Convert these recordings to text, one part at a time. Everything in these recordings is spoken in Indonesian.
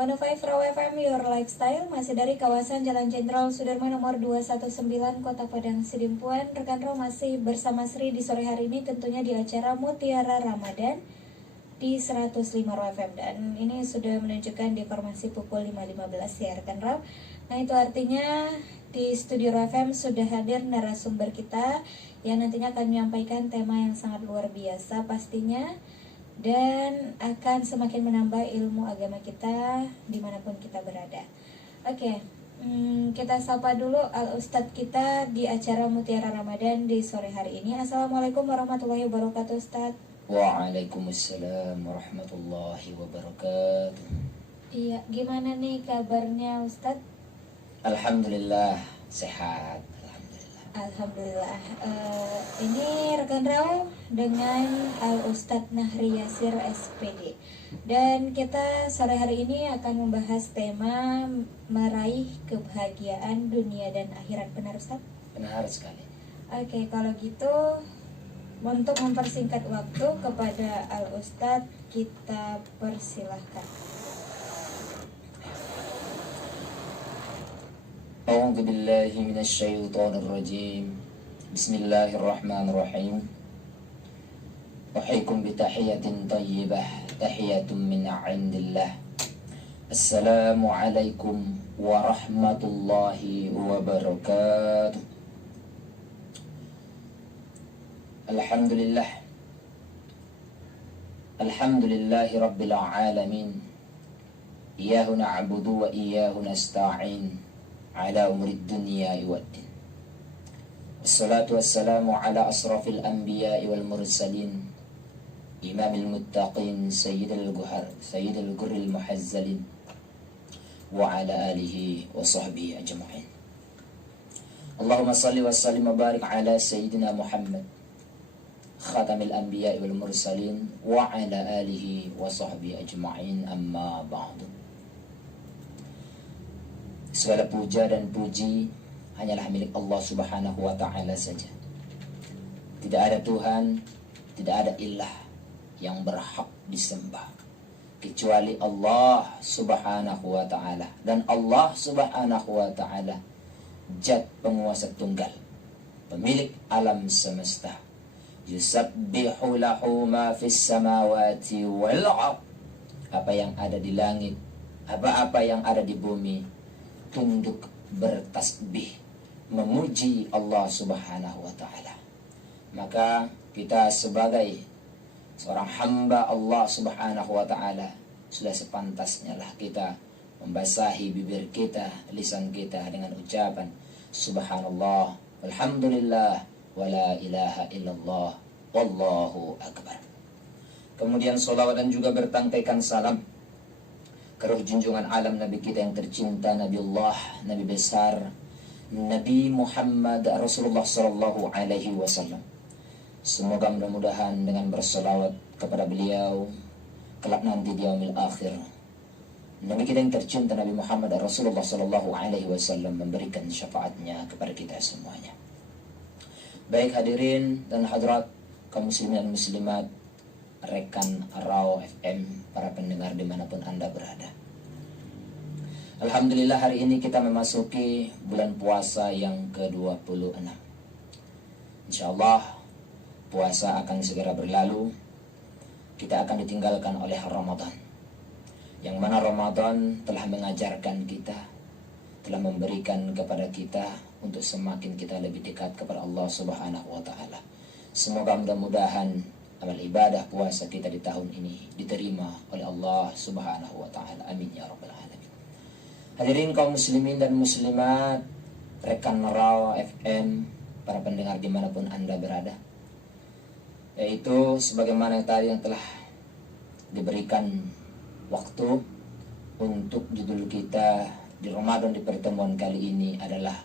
105 Raw FM Your Lifestyle masih dari kawasan Jalan Jenderal Sudirman nomor 219 Kota Padang Sidimpuan. Rekan Raw masih bersama Sri di sore hari ini tentunya di acara Mutiara Ramadan di 105 Raw FM, dan ini sudah menunjukkan di informasi pukul 5.15 ya rekan Raw. Nah itu artinya di studio Raw FM sudah hadir narasumber kita yang nantinya akan menyampaikan tema yang sangat luar biasa pastinya, dan akan semakin menambah ilmu agama kita dimanapun kita berada. Oke, kita sapa dulu Al-Ustadz kita di acara Mutiara Ramadan di sore hari ini. Assalamualaikum warahmatullahi wabarakatuh Ustadz. Waalaikumsalam warahmatullahi wabarakatuh. Iya, gimana nih kabarnya Ustadz? Alhamdulillah sehat. Alhamdulillah. Ini rekan Raw dengan Al-Ustadz Nahri Yasir SPD, dan kita sore hari ini akan membahas tema meraih kebahagiaan dunia dan akhirat. Benar Ustadz? Benar sekali. Oke, kalau gitu untuk mempersingkat waktu kepada Al-Ustadz kita persilahkan. A'udzu billahi minasyaitonir rajim. Bismillahirrahmanirrahim. Uhyikum bi tahiyatin thayyibah, tahiyatun min 'indillah. Assalamu alaikum warahmatullahi wabarakatuh. Alhamdulillah. Alhamdulillahi rabbil alamin. Iyyahu na'budu wa iyyahu nasta'in. Ala umurid dunya waddin. Wassalatu wassalamu ala asrafil anbiya'i wal mursalin, imamil muttaqin, sayyidil gurril muhazzalin, wa ala alihi wa sahbihi ajma'in. Allahumma salli wa sallim wa barik ala sayyidina Muhammad khatamil anbiya'i wal mursalin, wa ala alihi wa sahbihi ajma'in, amma ba'du. Segala puja dan puji hanyalah milik Allah subhanahu wa ta'ala saja. Tidak ada Tuhan, tidak ada ilah yang berhak disembah kecuali Allah subhanahu wa ta'ala. Dan Allah subhanahu wa ta'ala Zat penguasa tunggal, pemilik alam semesta. Yusabbihu lahu ma fis samawati wal ard. Apa yang ada di langit, apa-apa yang ada di bumi tunduk bertasbih memuji Allah subhanahu wa ta'ala. Maka kita sebagai seorang hamba Allah subhanahu wa ta'ala sudah sepantasnya lah kita membasahi bibir kita, lisan kita dengan ucapan subhanallah, alhamdulillah, wa la ilaha illallah, wallahu akbar. Kemudian sholawat dan juga bertangkaikan salam ke ruh junjungan alam Nabi kita yang tercinta, Nabiullah, Nabi besar, Nabi Muhammad Rasulullah sallallahu alaihi wasallam. Semoga mudah-mudahan dengan berselawat kepada beliau kelak nanti di yaumil akhir, Nabi kita yang tercinta Nabi Muhammad Rasulullah sallallahu alaihi wasallam memberikan syafaatnya kepada kita semuanya. Baik hadirin dan hadirat kaum muslimin dan muslimat, rekan Raw FM, para pendengar dimanapun Anda berada. Alhamdulillah hari ini kita memasuki bulan puasa yang ke-26. InsyaAllah puasa akan segera berlalu. Kita akan ditinggalkan oleh Ramadan, yang mana Ramadan telah mengajarkan kita, telah memberikan kepada kita untuk semakin kita lebih dekat kepada Allah subhanahu wa ta'ala. Semoga mudah-mudahan amal ibadah puasa kita di tahun ini diterima oleh Allah subhanahu wa ta'ala. Amin ya rabbal alamin. Hadirin kaum muslimin dan muslimat, rekan Raw FM, para pendengar dimanapun Anda berada, yaitu sebagaimana tadi yang telah diberikan waktu untuk judul kita di Ramadan di pertemuan kali ini adalah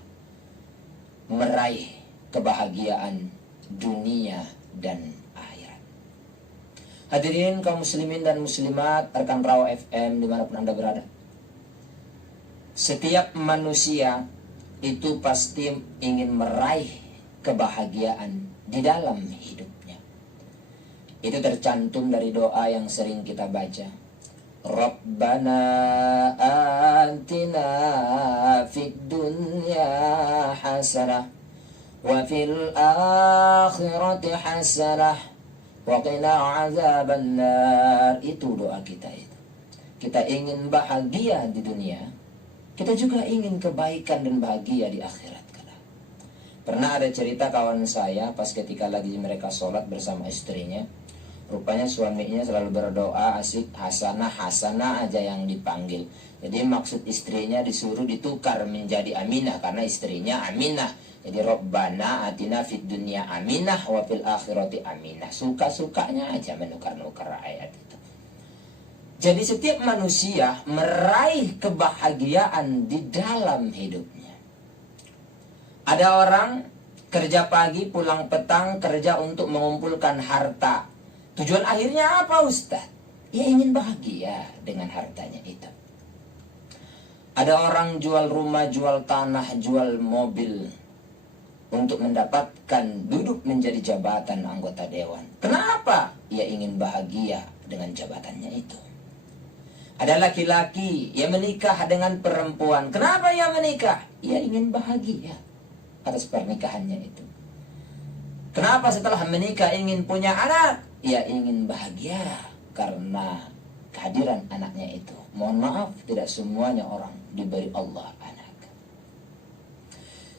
meraih kebahagiaan dunia dan akhirat. Hadirin kaum muslimin dan muslimat, rekan Raw FM dimanapun Anda berada, setiap manusia itu pasti ingin meraih kebahagiaan di dalam hidupnya. Itu tercantum dari doa yang sering kita baca. Rabbana atina fid dunya hasanah wa fil akhirati hasanah wa qina azabannar. Itu doa kita itu. Kita ingin bahagia di dunia, kita juga ingin kebaikan dan bahagia di akhirat. Pernah ada cerita kawan saya pas ketika lagi mereka sholat bersama istrinya, rupanya suaminya selalu berdoa asik hasanah aja yang dipanggil. Jadi maksud istrinya disuruh ditukar menjadi Aminah karena istrinya Aminah. Jadi Rabbana atina fid dunya aminah wa fil akhirati aminah. Suka-sukanya aja menukar-nukar ayat itu. Jadi setiap manusia meraih kebahagiaan di dalam hidupnya. Ada orang kerja pagi pulang petang kerja untuk mengumpulkan harta. Tujuan akhirnya apa Ustaz? Ia ingin bahagia dengan hartanya itu. Ada orang jual rumah, jual tanah, jual mobil untuk mendapatkan duduk menjadi jabatan anggota dewan. Kenapa? Ia ingin bahagia dengan jabatannya itu. Ada laki-laki yang menikah dengan perempuan. Kenapa ia menikah? Ia ingin bahagia atas pernikahannya itu. Kenapa setelah menikah ingin punya anak? Ia ingin bahagia karena kehadiran anaknya itu. Mohon maaf, tidak semuanya orang diberi Allah anak.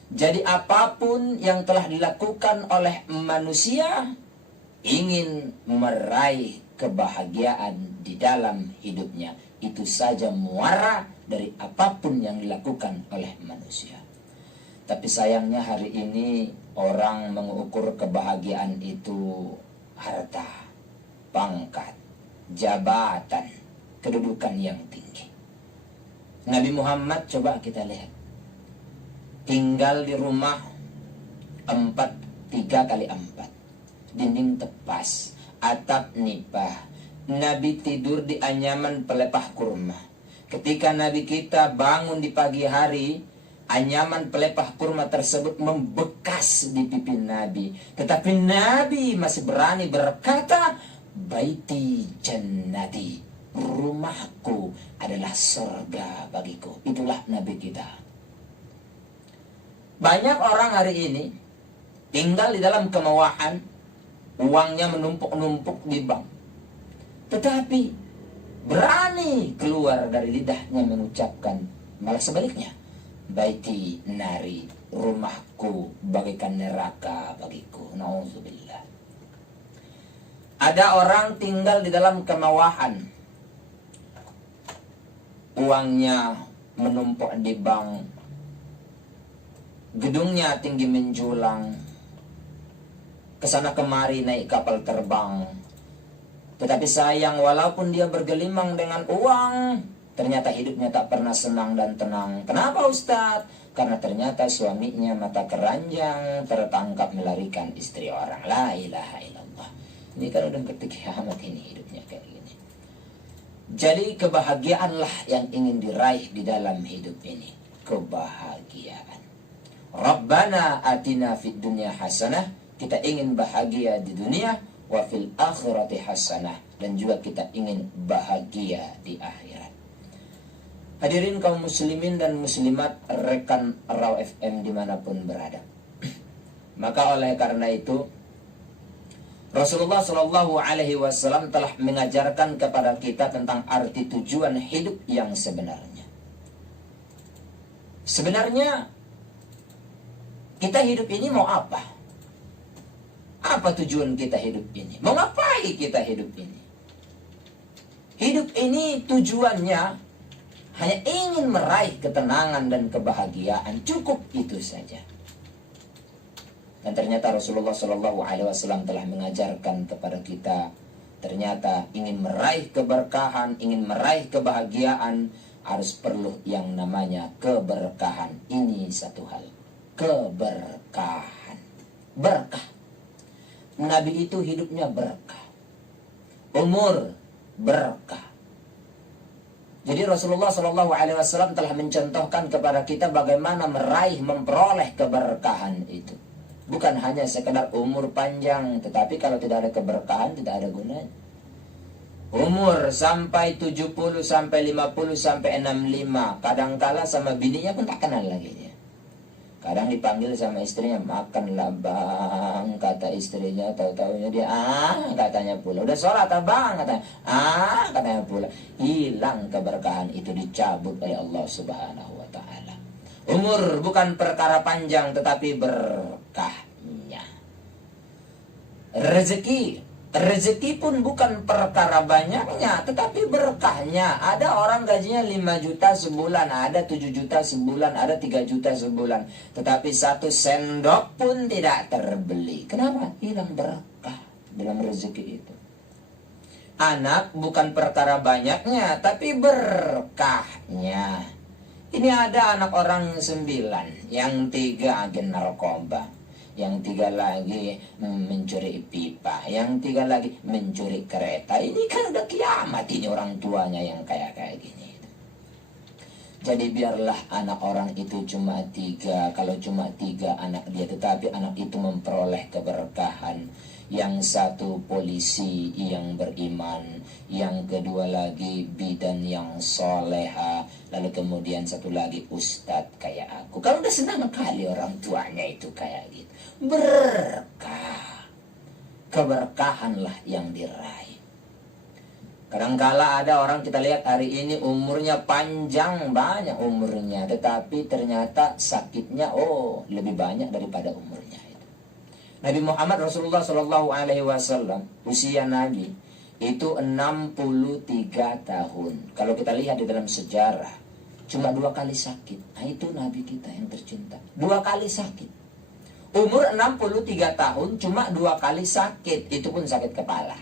Jadi apapun yang telah dilakukan oleh manusia, ingin meraih kebahagiaan di dalam hidupnya. Itu saja muara dari apapun yang dilakukan oleh manusia. Tapi sayangnya hari ini orang mengukur kebahagiaan itu harta, pangkat, jabatan, kedudukan yang tinggi. Nabi Muhammad coba kita lihat. Tinggal di rumah 3x4. Dinding tepas, atap nipah. Nabi tidur di anyaman pelepah kurma. Ketika Nabi kita bangun di pagi hari, anyaman pelepah kurma tersebut membekas di pipi Nabi. Tetapi Nabi masih berani berkata, Baiti jannati, rumahku adalah surga bagiku. Itulah Nabi kita. Banyak orang hari ini tinggal di dalam kemewahan, uangnya menumpuk-numpuk di bank. Tetapi berani keluar dari lidahnya mengucapkan malah sebaliknya. Baiti nari, rumahku bagaikan neraka bagiku. Nauzubillah. Ada orang tinggal di dalam kemewahan, uangnya menumpuk di bank, gedungnya tinggi menjulang, kesana kemari naik kapal terbang. Tetapi sayang, walaupun dia bergelimang dengan uang, ternyata hidupnya tak pernah senang dan tenang. Kenapa Ustaz? Karena ternyata suaminya mata keranjang tertangkap melarikan istri orang. La ilaha illallah. Ini kan udah ketika kiamat ini hidupnya kayak gini. Jadi kebahagiaanlah yang ingin diraih di dalam hidup ini. Kebahagiaan. Rabbana atina fid dunya hasanah. Kita ingin bahagia di dunia. Wa fil akhirati hasanah. Dan juga kita ingin bahagia di akhirat. Hadirin kaum muslimin dan muslimat, rekan Raw FM dimanapun berada. Maka oleh karena itu, Rasulullah SAW telah mengajarkan kepada kita tentang arti tujuan hidup yang sebenarnya. Sebenarnya, kita hidup ini mau apa? Apa tujuan kita hidup ini? Mau ngapain kita hidup ini? Hidup ini tujuannya hanya ingin meraih ketenangan dan kebahagiaan. Cukup itu saja. Dan ternyata Rasulullah SAW telah mengajarkan kepada kita, ternyata ingin meraih keberkahan, ingin meraih kebahagiaan, harus perlu yang namanya keberkahan. Ini satu hal. Keberkahan. Berkah. Nabi itu hidupnya berkah. Umur berkah. Jadi Rasulullah SAW telah mencontohkan kepada kita bagaimana meraih, memperoleh keberkahan itu. Bukan hanya sekedar umur panjang, tetapi kalau tidak ada keberkahan, tidak ada gunanya. Umur sampai 70, sampai 50, sampai 65. Kadangkala sama bininya pun tak kenal lagi dia. Kadang dipanggil sama istrinya, makanlah bang, kata istrinya, tahu-tahunya dia katanya pula. Udah sholat bang, katanya katanya pula. Hilang keberkahan itu, dicabut oleh Allah Subhanahu wa ta'ala. Umur bukan perkara panjang, tetapi berkahnya. Rezeki pun bukan perkara banyaknya, tetapi berkahnya. Ada orang gajinya 5 juta sebulan, ada 7 juta sebulan, ada 3 juta sebulan, tetapi 1 sendok pun tidak terbeli. Kenapa? Hilang berkah dalam rezeki itu. Anak bukan perkara banyaknya, tapi berkahnya. Ini ada anak orang 9, yang 3 agen narkoba, yang 3 lagi mencuri pipa, yang 3 lagi mencuri kereta. Ini kan udah kiamat ini orang tuanya yang kayak gini. Jadi biarlah anak orang itu cuma 3. Kalau cuma 3 anak dia, tetapi anak itu memperoleh keberkahan. Yang 1 polisi yang beriman, yang kedua lagi bidan yang soleha, lalu kemudian 1 lagi ustadz kayak aku. Kalau udah senang kali orang tuanya itu kayak gitu, berkah, keberkahanlah yang diraih. Kadangkala ada orang kita lihat hari ini umurnya panjang, banyak umurnya, tetapi ternyata sakitnya lebih banyak daripada umurnya. Nabi Muhammad Rasulullah Shallallahu Alaihi Wasallam, usia Nabi itu 63 tahun. Kalau kita lihat di dalam sejarah, cuma 2 kali sakit. Nah, itu Nabi kita yang tercinta, 2 kali sakit. Umur 63 tahun, cuma 2 kali sakit. Itu pun sakit kepala.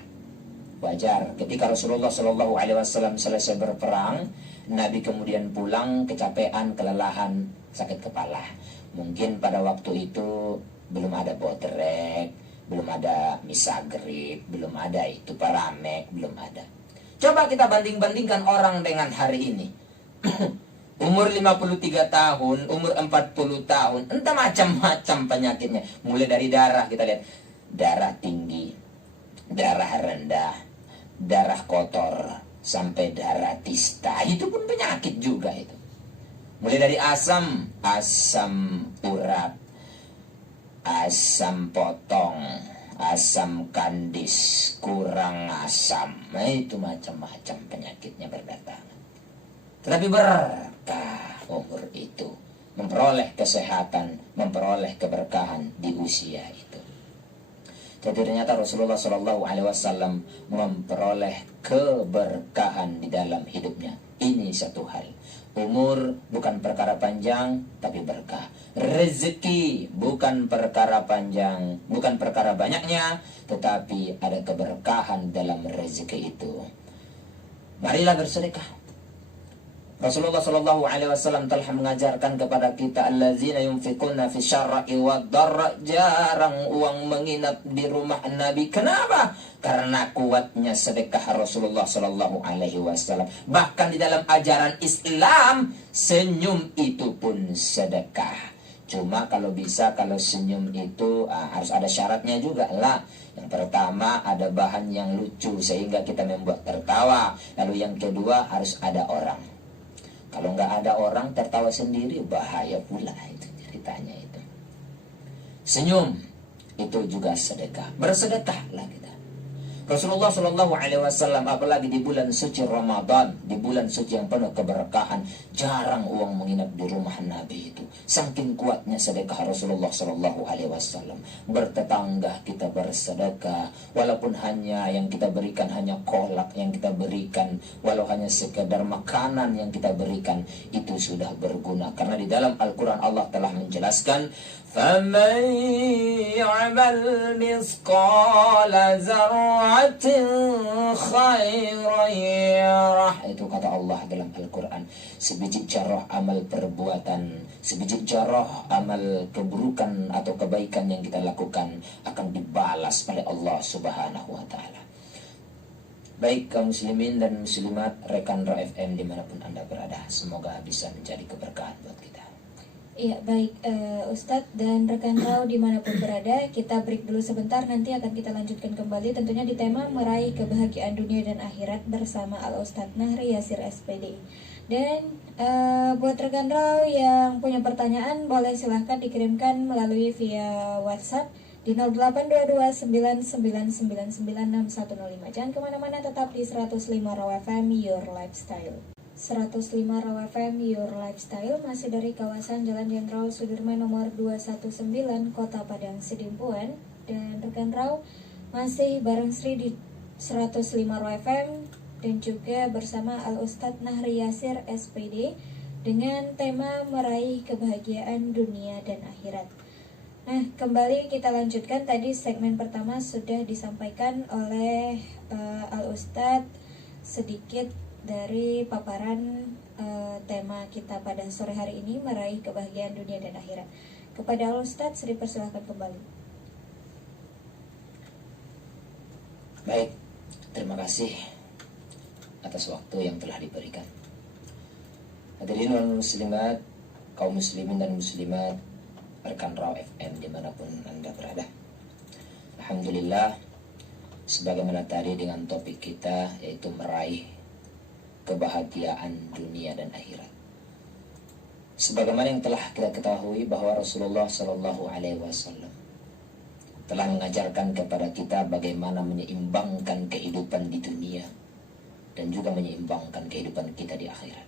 Wajar. Ketika Rasulullah Shallallahu Alaihi Wasallam selesai berperang, Nabi kemudian pulang kecapean, kelelahan, sakit kepala. Mungkin pada waktu itu belum ada botrek, belum ada misagrib, belum ada itu paramek, belum ada. Coba kita banding-bandingkan orang dengan hari ini. Umur 53 tahun, umur 40 tahun, entah macam-macam penyakitnya. Mulai dari darah, kita lihat darah tinggi, darah rendah, darah kotor, sampai darah tista. Itu pun penyakit juga itu. Mulai dari asam urat, asam potong, asam kandis, kurang asam. Nah, itu macam-macam penyakitnya berdatangan. Tetapi berkah umur itu, memperoleh kesehatan, memperoleh keberkahan di usia itu. Jadi ternyata Rasulullah Shallallahu Alaihi Wasallam memperoleh keberkahan di dalam hidupnya. Ini satu hal. Umur bukan perkara panjang, tapi berkah. Rezeki bukan perkara panjang, bukan perkara banyaknya, tetapi ada keberkahan dalam rezeki itu. Marilah bersedekah. Rasulullah Shallallahu Alaihi Wasallam telah mengajarkan kepada kita, allazina yunfikuna fi syarra'i wad dharra. Jarang uang menginap di rumah Nabi. Kenapa? Karena kuatnya sedekah Rasulullah Shallallahu Alaihi Wasallam. Bahkan di dalam ajaran Islam, senyum itu pun sedekah. Cuma kalau bisa, kalau senyum itu harus ada syaratnya juga lah. Yang pertama, ada bahan yang lucu sehingga kita membuat tertawa. Lalu yang kedua, harus ada orang. Kalau nggak ada orang, tertawa sendiri, bahaya pula itu ceritanya itu. Senyum itu juga sedekah. Bersedekahlah kita. Rasulullah Shallallahu Alaihi Wasallam, apalagi di bulan suci Ramadan, di bulan suci yang penuh keberkahan, jarang uang menginap di rumah Nabi itu. Saking kuatnya sedekah Rasulullah Shallallahu Alaihi Wasallam. Bertetangga kita bersedekah, walaupun hanya yang kita berikan hanya kolak yang kita berikan, walau hanya sekedar makanan yang kita berikan, itu sudah berguna. Karena di dalam Al-Quran Allah telah menjelaskan, فَمَنْ يَعْمَلْ مِثْقَالَ ذَرَّةٍ خَيْرًا يَرَهُ. Itu kata Allah dalam Al-Quran. Sebiji jarah amal perbuatan, sebiji jarah amal keburukan atau kebaikan yang kita lakukan akan dibalas oleh Allah Subhanahu wa ta'ala. Baik kaum muslimin dan muslimat, rekan Ra FM dimanapun Anda berada, semoga bisa menjadi keberkahan buat kita. Iya, baik Ustadz dan rekan Rau dimanapun berada, kita break dulu sebentar, nanti akan kita lanjutkan kembali tentunya di tema meraih kebahagiaan dunia dan akhirat bersama Al Ustadz Nahri Yasir SPD. Dan buat rekan Rau yang punya pertanyaan boleh silahkan dikirimkan melalui via WhatsApp di 082299996105. Jangan kemana-mana, tetap di 105 Raw FM Your Lifestyle. 105 Raw FM Your Lifestyle, masih dari kawasan Jalan Jenderal Sudirman nomor 219 Kota Padang Sidimpuan. Dan rekan Raw masih bareng Sri di 105 Raw FM dan juga bersama Al Ustadz Nahri Yasir SPD dengan tema meraih kebahagiaan dunia dan akhirat. Nah, kembali kita lanjutkan. Tadi segmen pertama sudah disampaikan oleh Al Ustadz sedikit dari paparan tema kita pada sore hari ini, meraih kebahagiaan dunia dan akhirat. Kepada Al Ustadz, Sri persilahkan kembali. Baik, terima kasih atas waktu yang telah diberikan. Hadirin wal muslimat, kaum muslimin dan muslimat, rekan Raw FM dimanapun Anda berada. Alhamdulillah, sebagaimana tadi dengan topik kita yaitu meraih kebahagiaan dunia dan akhirat. Sebagaimana yang telah kita ketahui bahwa Rasulullah Shallallahu Alaihi Wasallam telah mengajarkan kepada kita bagaimana menyeimbangkan kehidupan di dunia dan juga menyeimbangkan kehidupan kita di akhirat.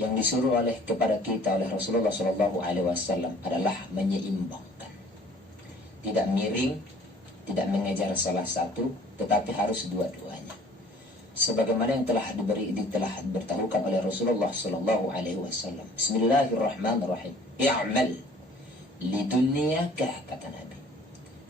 Yang disuruh kepada kita oleh Rasulullah Shallallahu Alaihi Wasallam adalah menyeimbangkan, tidak miring, tidak mengejar salah satu, tetapi harus dua-duanya. Sebagaimana yang telah beritahukan oleh Rasulullah Sallallahu Alaihi Wasallam. Bismillahirrahmanirrahim. I'mal lidunyaka, kata Nabi.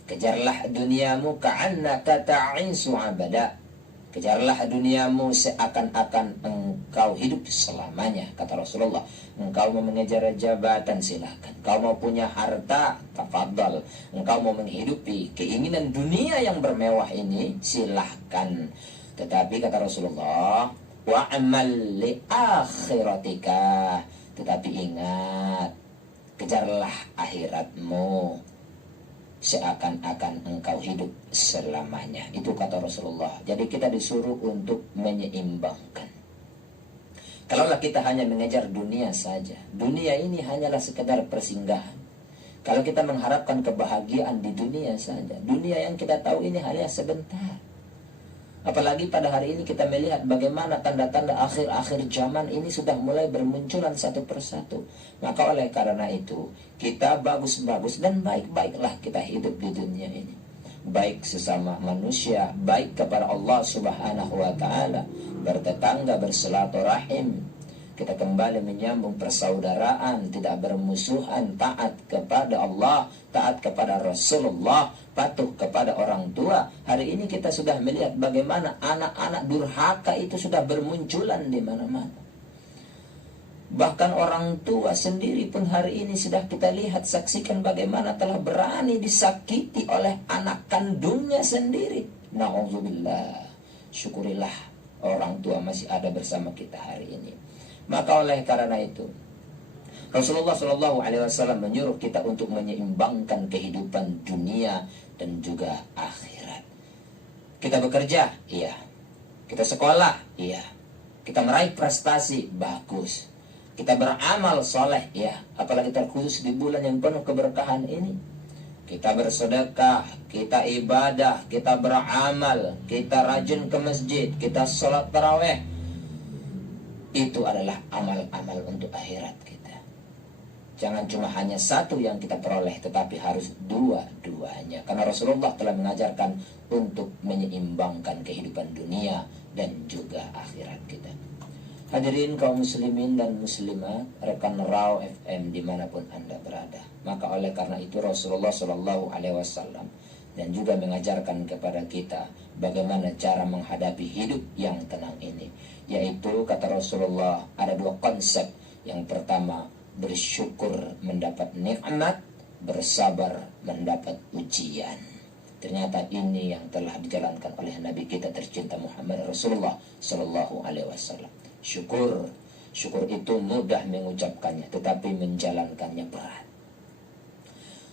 Kejarlah duniamu ka'annaka ta'insu abada. Kejarlah duniamu seakan-akan engkau hidup selamanya, kata Rasulullah. Engkau mau mengejar jabatan, silahkan. Engkau mau punya harta, tafadhal. Engkau mau menghidupi keinginan dunia yang bermewah ini, silahkan. Tetapi kata Rasulullah, wa'amal li akhiratika. Tetapi ingat, kejarlah akhiratmu seakan-akan engkau hidup selamanya. Itu kata Rasulullah. Jadi kita disuruh untuk menyeimbangkan. Kalaulah kita hanya mengejar dunia saja, dunia ini hanyalah sekedar persinggahan. Kalau kita mengharapkan kebahagiaan di dunia saja, dunia yang kita tahu ini hanya sebentar. Apalagi pada hari ini kita melihat bagaimana tanda-tanda akhir-akhir zaman ini sudah mulai bermunculan satu persatu. Maka oleh karena itu, kita bagus-bagus dan baik-baiklah kita hidup di dunia ini. Baik sesama manusia, baik kepada Allah Subhanahu wa Ta'ala, bertetangga, bersilaturahim. Kita kembali menyambung persaudaraan, tidak bermusuhan, taat kepada Allah, taat kepada Rasulullah, patuh kepada orang tua. Hari ini kita sudah melihat bagaimana anak-anak durhaka itu sudah bermunculan di mana-mana. Bahkan orang tua sendiri pun hari ini sudah kita lihat, saksikan bagaimana telah berani disakiti oleh anak kandungnya sendiri. Na'udzubillah. Syukurilah orang tua masih ada bersama kita hari ini. Maka oleh karena itu, Rasulullah Shallallahu Alaihi Wasallam menyuruh kita untuk menyeimbangkan kehidupan dunia dan juga akhirat. Kita bekerja, iya. Kita sekolah, iya. Kita meraih prestasi, bagus. Kita beramal soleh, iya. Apalagi terkhusus di bulan yang penuh keberkahan ini. Kita bersedekah, kita ibadah, kita beramal, kita rajin ke masjid, kita sholat tarawih. Itu adalah amal-amal untuk akhirat kita. Jangan cuma hanya satu yang kita peroleh, tetapi harus dua-duanya. Karena Rasulullah telah mengajarkan untuk menyeimbangkan kehidupan dunia dan juga akhirat kita. Hadirin kaum muslimin dan muslimat, rekan Raw FM dimanapun Anda berada. Maka oleh karena itu Rasulullah Shallallahu Alaihi Wasallam dan juga mengajarkan kepada kita bagaimana cara menghadapi hidup yang tenang ini. Yaitu kata Rasulullah ada dua konsep. Yang pertama, bersyukur mendapat nikmat, bersabar mendapat ujian. Ternyata ini yang telah dijalankan oleh Nabi kita tercinta Muhammad Rasulullah Sallallahu Alaihi Wasallam. Syukur Syukur itu mudah mengucapkannya, tetapi menjalankannya berat.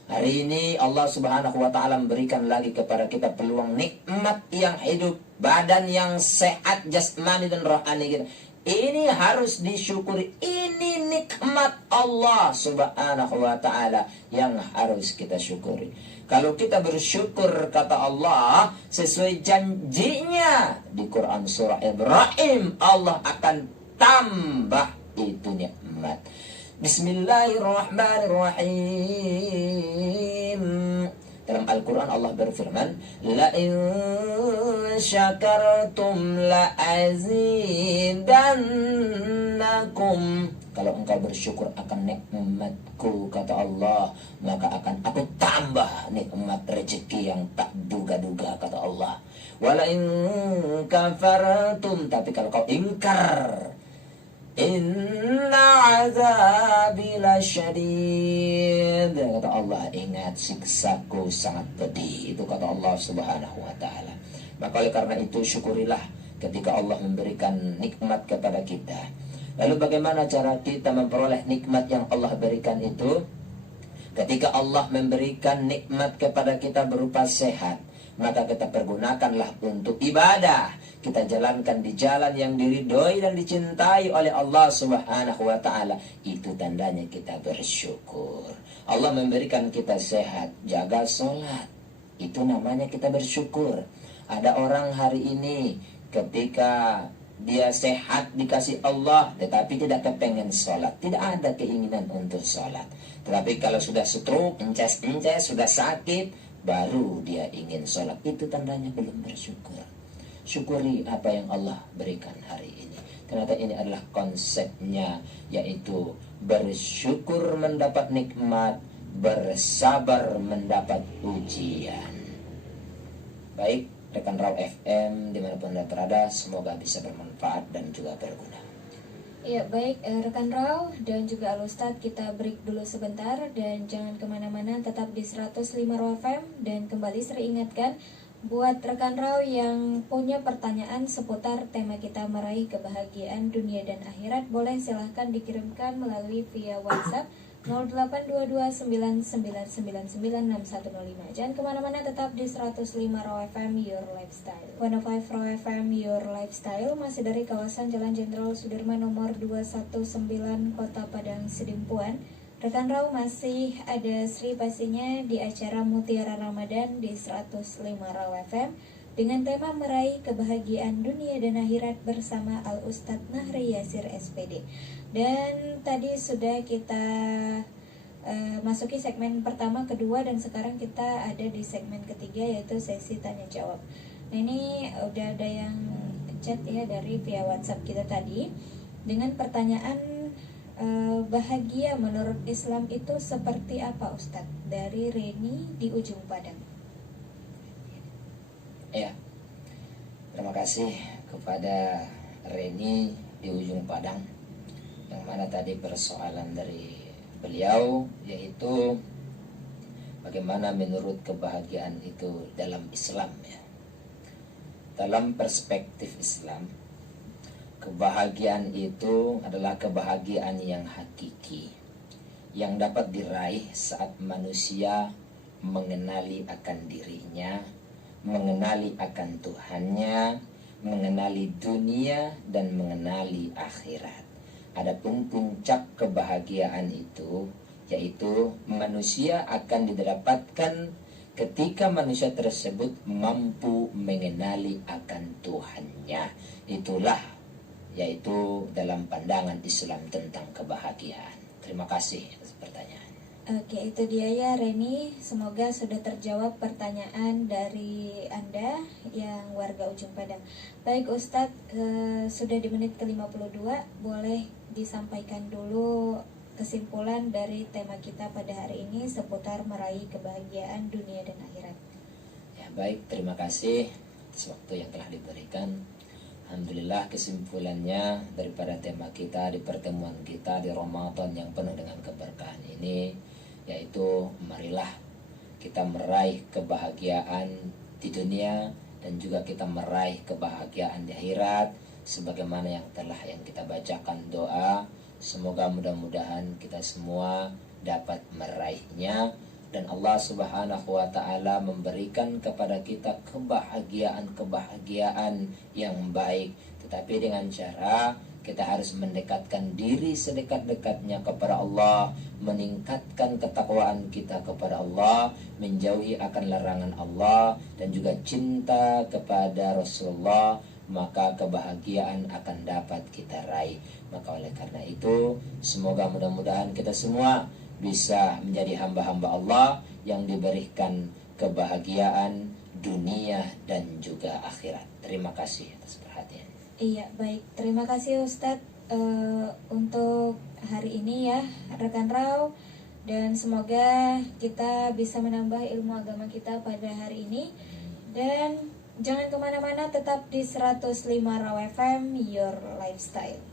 Hari ini Allah Subhanahu wa Ta'ala memberikan lagi kepada kita peluang nikmat yang hidup, badan yang sehat jasmani dan rohani kita. Ini harus disyukuri. Ini nikmat Allah Subhanahu wa Ta'ala yang harus kita syukuri. Kalau kita bersyukur, kata Allah, sesuai janjinya di Quran surah Ibrahim, Allah akan tambah itu nikmat. Bismillahirrahmanirrahim. Dalam Al-Quran Allah berfirman, la in syakartum la azidannakum. Kalau engkau bersyukur akan nikmatku, kata Allah, maka akan aku tambah nikmat rezeki yang tak duga-duga, kata Allah. Wala in kafartum, tapi kalau kau ingkar, inna azabi lasyadid, kata Allah, ingat siksaku sangat pedih. Itu kata Allah Subhanahu wa Ta'ala. Maka oleh karena itu syukurilah ketika Allah memberikan nikmat kepada kita. Lalu bagaimana cara kita memperoleh nikmat yang Allah berikan itu? Ketika Allah memberikan nikmat kepada kita berupa sehat, maka kita pergunakanlah untuk ibadah. Kita jalankan di jalan yang diridhoi dan dicintai oleh Allah Subhanahu wa Ta'ala. Itu tandanya kita bersyukur. Allah memberikan kita sehat, jaga sholat. Itu namanya kita bersyukur. Ada orang hari ini ketika dia sehat dikasih Allah, tetapi tidak kepengen sholat, tidak ada keinginan untuk sholat. Tetapi kalau sudah stroke, ences, sudah sakit, baru dia ingin sholat. Itu tandanya belum bersyukur. Syukuri apa yang Allah berikan hari ini. Ternyata ini adalah konsepnya, yaitu bersyukur mendapat nikmat, bersabar mendapat ujian. Baik, rekan Raw FM dimanapun Anda berada, semoga bisa bermanfaat dan juga berguna. Ya baik, rekan Raw dan juga Al-Ustadz, kita break dulu sebentar dan jangan kemana-mana, tetap di 105 Raw FM. Dan kembali saya ingatkan, buat rekan Raw yang punya pertanyaan seputar tema kita meraih kebahagiaan dunia dan akhirat, boleh silahkan dikirimkan melalui via WhatsApp 082299996105. Jangan kemana-mana, tetap di 105 Raw FM Your Lifestyle. 105 Raw FM Your Lifestyle, masih dari kawasan Jalan Jenderal Sudirman nomor 219 Kota Padang Sidimpuan. Rekan Raw, masih ada Sri pastinya di acara Mutiara Ramadan di 105 Raw FM dengan tema meraih kebahagiaan dunia dan akhirat bersama Al-Ustadz Nahri Yasir SPD. Dan tadi sudah kita masuki segmen pertama, kedua, dan sekarang kita ada di segmen ketiga, yaitu sesi tanya jawab. Nah, ini udah ada yang chat ya dari via WhatsApp kita tadi dengan pertanyaan, bahagia menurut Islam itu seperti apa, Ustadz? Dari Reni di ujung Padang. Ya, terima kasih kepada Reni di ujung Padang, yang mana tadi persoalan dari beliau, yaitu bagaimana menurut kebahagiaan itu dalam Islam ya. Dalam perspektif Islam, kebahagiaan itu adalah kebahagiaan yang hakiki, yang dapat diraih saat manusia mengenali akan dirinya, mengenali akan Tuhannya, mengenali dunia, dan mengenali akhirat. Adapun puncak kebahagiaan itu, yaitu manusia akan didapatkan ketika manusia tersebut mampu mengenali akan Tuhannya. Itulah yaitu dalam pandangan Islam tentang kebahagiaan. Terima kasih atas pertanyaan. Oke, itu dia ya Reni. Semoga sudah terjawab pertanyaan dari Anda yang warga ujung Padang. Baik Ustadz, sudah di menit ke-52, boleh disampaikan dulu kesimpulan dari tema kita pada hari ini seputar meraih kebahagiaan dunia dan akhirat. Ya baik, terima kasih atas waktu yang telah diberikan. Alhamdulillah, kesimpulannya daripada tema kita di pertemuan kita di Ramadan yang penuh dengan keberkahan ini, yaitu marilah kita meraih kebahagiaan di dunia dan juga kita meraih kebahagiaan di akhirat sebagaimana yang kita bacakan doa. Semoga mudah-mudahan kita semua dapat meraihnya dan Allah Subhanahu wa taala memberikan kepada kita kebahagiaan yang baik, tetapi dengan cara kita harus mendekatkan diri sedekat-dekatnya kepada Allah, meningkatkan ketakwaan kita kepada Allah, menjauhi akan larangan Allah, dan juga cinta kepada Rasulullah, maka kebahagiaan akan dapat kita raih. Maka oleh karena itu, semoga mudah-mudahan kita semua bisa menjadi hamba-hamba Allah yang diberikan kebahagiaan dunia dan juga akhirat. Terima kasih atas perhatian. Iya, baik. Terima kasih Ustadz untuk hari ini ya, rekan Raw. Dan semoga kita bisa menambah ilmu agama kita pada hari ini. Dan jangan kemana-mana, tetap di 105 Raw FM, Your Lifestyle.